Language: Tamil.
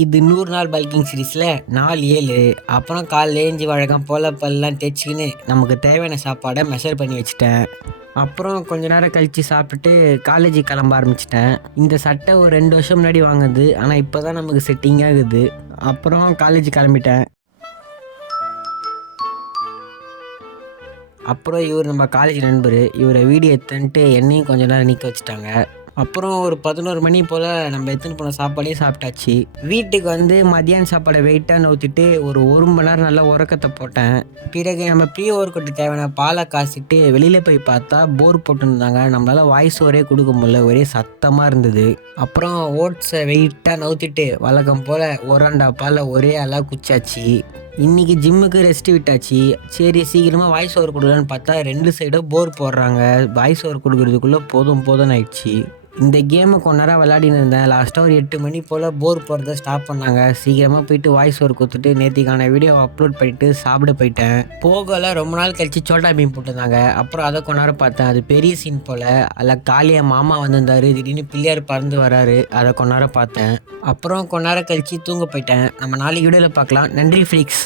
இது 100 நாள் பல்கிங் சீரீஸில் நாள் 7. அப்புறம் காலைல ஏஞ்சி வழக்கம் போல் பல்லாம் தேய்ச்சிக்கின்னு நமக்கு தேவையான சாப்பாடை மெஷர் பண்ணி வச்சுட்டேன். அப்புறம் கொஞ்ச நேரம் கழித்து சாப்பிட்டுட்டு காலேஜுக்கு கிளம்ப ஆரம்பிச்சிட்டேன். இந்த சட்டை ஒரு 2 வருஷம் முன்னாடி வாங்குது, ஆனால் இப்போ தான் நமக்கு செட்டிங் ஆகுது. அப்புறம் காலேஜ் கிளம்பிட்டேன். அப்புறம் இவர் நம்ம காலேஜ் நண்பர், இவரை வீடியோ எடுத்துன்ட்டு என்னையும் கொஞ்ச நேரம் நிற்க வச்சுட்டாங்க. அப்புறம் ஒரு 11 மணி போல் நம்ம எடுத்துன்னு போன சாப்பாடே சாப்பிட்டாச்சு. வீட்டுக்கு வந்து மதியான சாப்பாடை வெயிட்டாக ஊற்றிட்டு ஒரு மணி நேரம் நல்லா உறக்கத்தை போட்டேன். பிறகு நம்ம ப்ரீ ஒர்க் அவுட் தேவையான பாலை காசிட்டு வெளியில் போய் பார்த்தா போர் போட்டுருந்தாங்க. நம்மளால் வாய்ஸ் ஓரே கொடுக்க முடியல, ஒரே சத்தமாக இருந்தது. அப்புறம் ஓட்ஸை வெயிட்டாக நவுத்திட்டு வழக்கம் போல் ஒராண்டா பாலை ஒரே ஆளாக குச்சாச்சு. இன்றைக்கி ஜிம்முக்கு ரெஸ்ட் விட்டாச்சு. சரி சீக்கிரமாக வாய்ஸ் ஓவர் கொடுக்கலான்னு பார்த்தா 2 சைடும் போர் போடுறாங்க. வாய்ஸ் ஓவர் கொடுக்குறதுக்குள்ளே போதும்னு ஆயிடுச்சு. இந்த கேமை கொஞ்ச நேரம் விளையாடின்னு இருந்தேன். லாஸ்ட்டாக ஒரு 8 மணி போல் போர் போகிறத ஸ்டாப் பண்ணாங்க. சீக்கிரமாக போயிட்டு வாய்ஸ் ஓவர் கொடுத்துட்டு நேற்றுக்கான வீடியோ அப்லோட் பண்ணிவிட்டு சாப்பிட போயிட்டேன். போகல ரொம்ப நாள் கழிச்சு சோட்டா பீம் போட்டிருந்தாங்க. அப்புறம் அதை கொஞ்ச நேரம் பார்த்தேன். அது பெரிய சீன் போல். அதில் காளியா மாமா வந்திருந்தார். திடீர்னு பிள்ளையார் பறந்து வராரு. அதை கொஞ்ச நேரம் பார்த்தேன். அப்புறம் கொஞ்ச நேரம் கழிச்சு தூங்க போயிட்டேன். நம்ம நாளைக்கு வீடியோவில் பார்க்கலாம். நன்றி ஃப்ரீக்ஸ்.